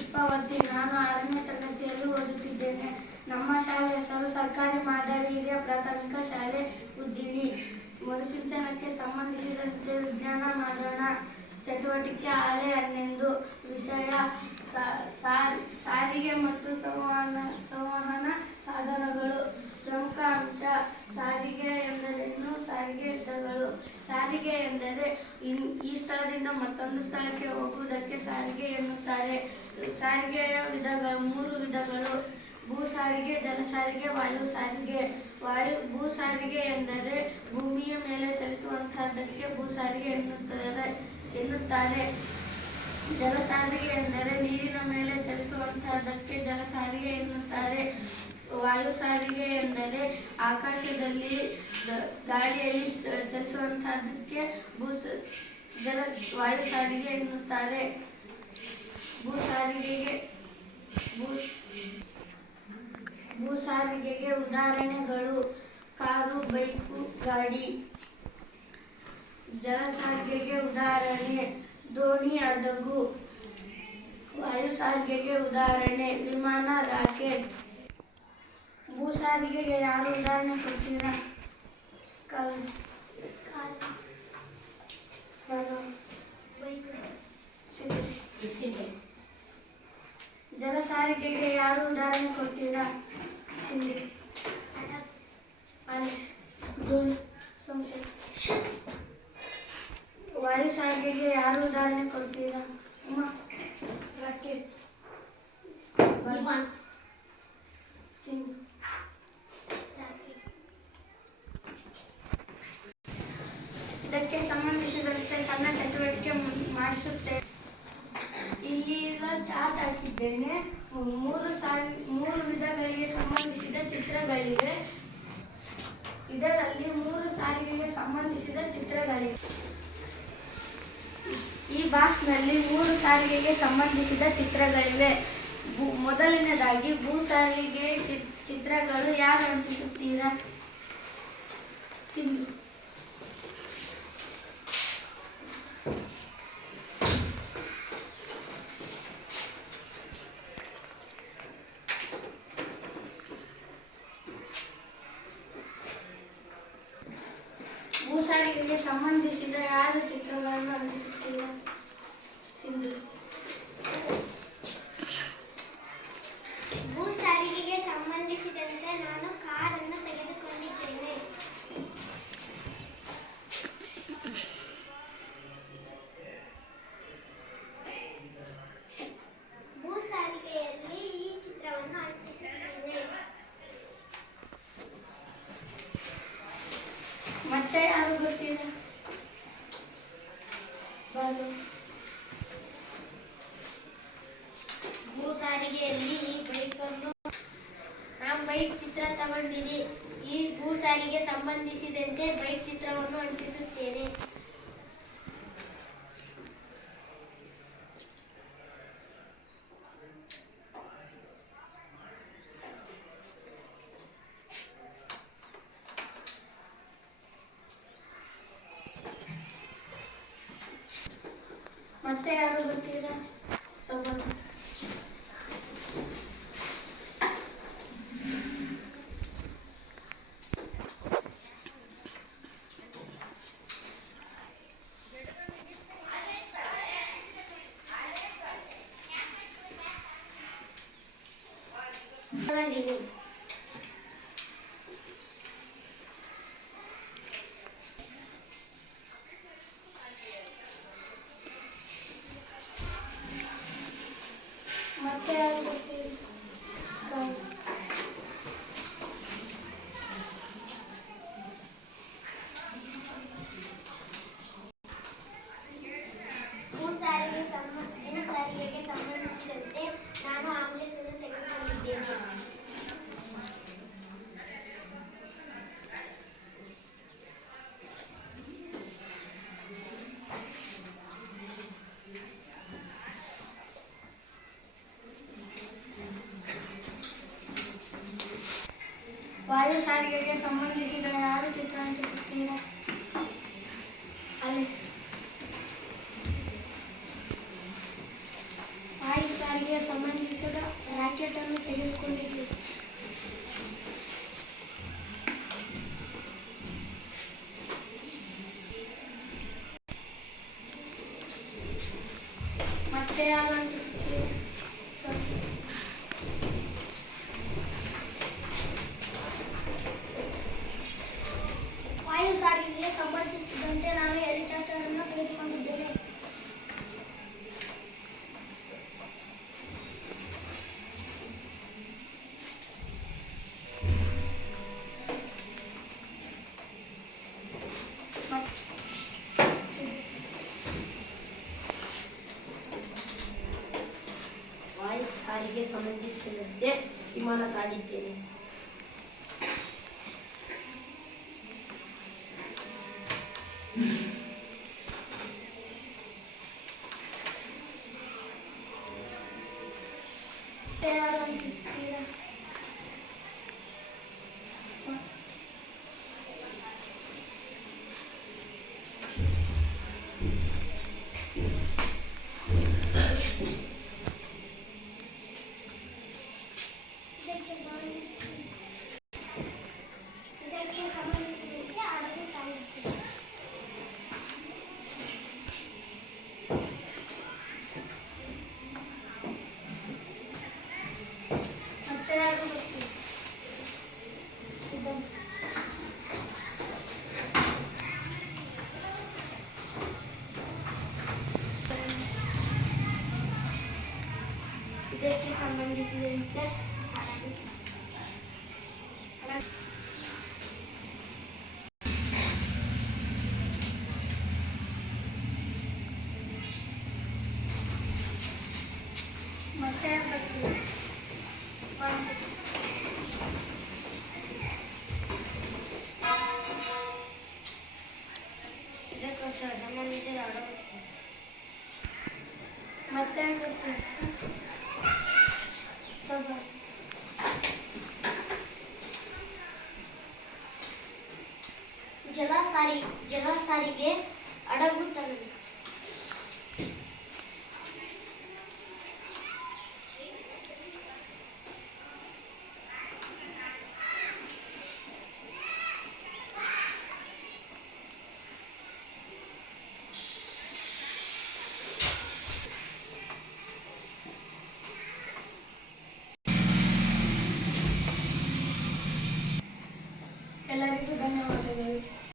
ಪುಷ್ಪಾವತಿ. ನಾನು 6ನೇ ತರಗತಿಯಲ್ಲಿ ಓದುತ್ತಿದ್ದೇನೆ. ನಮ್ಮ ಶಾಲೆ ಹೆಸರು ಸರ್ಕಾರಿ ಮಾದರಿ ಹಿರಿಯ ಪ್ರಾಥಮಿಕ ಶಾಲೆ ಉಜ್ಜಿನಿ. ಮರುಸಿಂಚನಕ್ಕೆ ಸಂಬಂಧಿಸಿದಂತೆ ವಿಜ್ಞಾನ ಮಾಡೋಣ. ಚಟುವಟಿಕೆ ಆಲೆ 11. ವಿಷಯ ಸಾರಿಗೆ ಮತ್ತು ಸಂವಹನ ಸಾಧನಗಳು. ಪ್ರಮುಖ ಅಂಶ ಸಾರಿಗೆ ಎಂದರೇನು? ಸಾರಿಗೆ ವಿಧಗಳು. ಸಾರಿಗೆ ಎಂದರೆ ಈ ಸ್ಥಳದಿಂದ ಮತ್ತೊಂದು ಸ್ಥಳಕ್ಕೆ ಹೋಗುವುದಕ್ಕೆ ಸಾರಿಗೆ ಎನ್ನುತ್ತಾರೆ. ಸಾರಿಗೆಯ ವಿಧಗಳು 3 ವಿಧಗಳು: ಭೂ ಸಾರಿಗೆ, ಜಲ ಸಾರಿಗೆ, ವಾಯು ಸಾರಿಗೆ. ಭೂ ಸಾರಿಗೆ ಎಂದರೆ ಭೂಮಿಯ ಮೇಲೆ ಚಲಿಸುವಂತಹದ್ದಕ್ಕೆ ಭೂ ಸಾರಿಗೆ ಎನ್ನುತ್ತಾರೆ. ಜಲ ಸಾರಿಗೆ ಎಂದರೆ ನೀರಿನ ಮೇಲೆ ಚಲಿಸುವಂತಹದ್ದಕ್ಕೆ ಜಲ ಸಾರಿಗೆ ಎನ್ನುತ್ತಾರೆ. ವಾಯು ಸಾರಿಗೆ ಎಂದರೆ ಆಕಾಶದಲ್ಲಿ ಗಾಳಿಯಲ್ಲಿ ಚಲಿಸುವಂತಹದ್ದಕ್ಕೆ ವಾಯು ಸಾರಿಗೆ ಎನ್ನುತ್ತಾರೆ. ಭೂ ಸಾರಿಗೆಗೆ ಉದಾಹರಣೆಗಳು: ಕಾರು, ಬೈಕು, ಗಾಡಿ. ಜಲ ಸಾರಿಗೆಗೆ ಉದಾಹರಣೆ: ದೋಣಿ, ಹಡಗು. ವಾಯು ಸಾರಿಗೆಗೆ ಉದಾಹರಣೆ: ವಿಮಾನ, ರಾಕೆಟ್. ಭೂ ಸಾರಿಗೆಗೆ ಯಾರು ಉದಾಹರಣೆ ಕೊಡ್ತೀರಾ? ಜಲ ಸಾರಿಗೆಗೆ ಯಾರು ಉದಾಹರಣೆ ಕೊಡ್ತೀರಾ? ವಾಯು ಸಾರಿಗೆಗೆ ಯಾರು ಉದಾಹರಣೆ ಕೊಡ್ತೀರಾ? ರಾಕೆಟ್, ಇದಕ್ಕೆ ಸಂಬಂಧಿಸಿದಂತೆ ಸಣ್ಣ ಚಟುವಟಿಕೆ ಮಾಡಿಸುತ್ತೇನೆ. ಇಲ್ಲೀಗ ಚಾರ್ಟ್ ಹಾಕಿದ್ದೇನೆ. 3 ವಿಧಗಳಿಗೆ ಸಂಬಂಧಿಸಿದ ಚಿತ್ರಗಳಿವೆ. ಇದರಲ್ಲಿ 3 ಸಾರಿಗೆಗೆ ಸಂಬಂಧಿಸಿದ ಚಿತ್ರಗಳಿವೆ. ಈ ಬಾಕ್ಸ್ನಲ್ಲಿ 3 ಸಾರಿಗೆಗೆ ಸಂಬಂಧಿಸಿದ ಚಿತ್ರಗಳಿವೆ. ಮೊದಲನೇದಾಗಿ ಭೂ ಸಾರಿಗೆ ಚಿತ್ರಗಳು. ಯಾರು ಅಂಟಿಸುತ್ತೀರಾ? ಸಿಂಧು. ಭೂ ಸಾರಿಗೆಗೆ ಸಂಬಂಧಿಸಿದ ಯಾರು ಚಿತ್ರಗಳನ್ನು ಅಂಟಿಸುತ್ತೀರಾ? ಸಿಂಧು. ಭೂ ಸಾರಿಗೆಗೆ ಸಂಬಂಧಿಸಿದಂತೆ ನಾನು ಕಾರನ್ನು ತೆಗೆದುಕೊಂಡಿದ್ದೇನೆ. ಭೂ ಸಾರಿಗೆಯಲ್ಲಿ ಈ ಚಿತ್ರವನ್ನು ಅಂಟಿಸುತ್ತೇನೆ. ಮತ್ತೆ ಯಾರು ಗೊತ್ತಿಲ್ಲ? ಭೂ ಸಾರಿಗೆಯಲ್ಲಿ ಈ ಬೈಕನ್ನು ನಾನು ಬೈಕ್ ಚಿತ್ರ ತಗೊಂಡಿನಿ. ಈ ಭೂ ಸಾರಿಗೆ ಸಂಬಂಧಿಸಿದಂತೆ ಬೈಕ್ ಚಿತ್ರವನ್ನು ಅಂಟಿಸುತ್ತೇನೆ. ಮತ್ತೆ ಯಾರು ಗೊತ್ತಿಲ್ಲ? ಸಂಬಂಧ. ಮತ್ತೆ ಯಾರು ಗೊತ್ತಿಲ್ಲ? ಭೂ ಸಾರಿಗೆಗೆ ಸಂಬಂಧಿಸಿದಂತೆ ನಾನು ಆಂಬುಲೆನ್ಸ್ ಅನ್ನು ತೆಗೆದುಕೊಂಡಿದ್ದೇನೆ. ವಾಯು ಸಾರಿಗೆಗೆ ಸಂಬಂಧಿಸಿದ ಯಾರು ಚಿತ್ರ ಅಂಟಿಸುತ್ತೀರಾ? ಅಲ್ಲಿ ವಾಯು ಸಾರಿಗೆಗೆ ಸಂಬಂಧಿಸಿದ ರಾಕೆಟ್ ಅನ್ನು ತೆಗೆದುಕೊಂಡಿತು. ಮತ್ತೆ ಯಾರು ಅಂಟಿಸುತ್ತೀರಿ? ವಾಯು ಸಾರಿಗೆಗೆ ಸಂಬಂಧಿಸಿದಂತೆ ನಾನು ಹೆಲಿಕಾಪ್ಟರ್ ಅನ್ನು ತೆಗೆದುಕೊಂಡಿದ್ದೇನೆ. ವಾಯು ಸಾರಿಗೆ ಸಂಬಂಧಿಸಿದಂತೆ ವಿಮಾನ ತಾಳಿದ್ದೇನೆ. ಮತ್ತೆ ಯಾರು ಅಂಟಿಸುತ್ತೀರಾ? ಇದಕ್ಕೆ ಸಂಬಂಧಿಸಿದಂತೆ ಹಡಗು ತಾಳುತ್ತದೆ. ಮತ್ತೆ ಯಾರು ಗೊತ್ತಿಲ್ಲ? ಸಿದ್ಧಾಂತ. ಇದಕ್ಕೆ ಸಂಬಂಧಿಸಿದಂತೆ ಮತ್ತೆ ಯಾರು ಗೊತ್ತಿಲ್ಲ? ಇದಕ್ಕೆ ಸಂಬಂಧಿಸಿದ ಹಡಗು ಮತ್ತೆ ಯಾರು ಗೊತ್ತಿಲ್ಲ? ಸಭಾ. ಜಲ ಸಾರಿಗೆ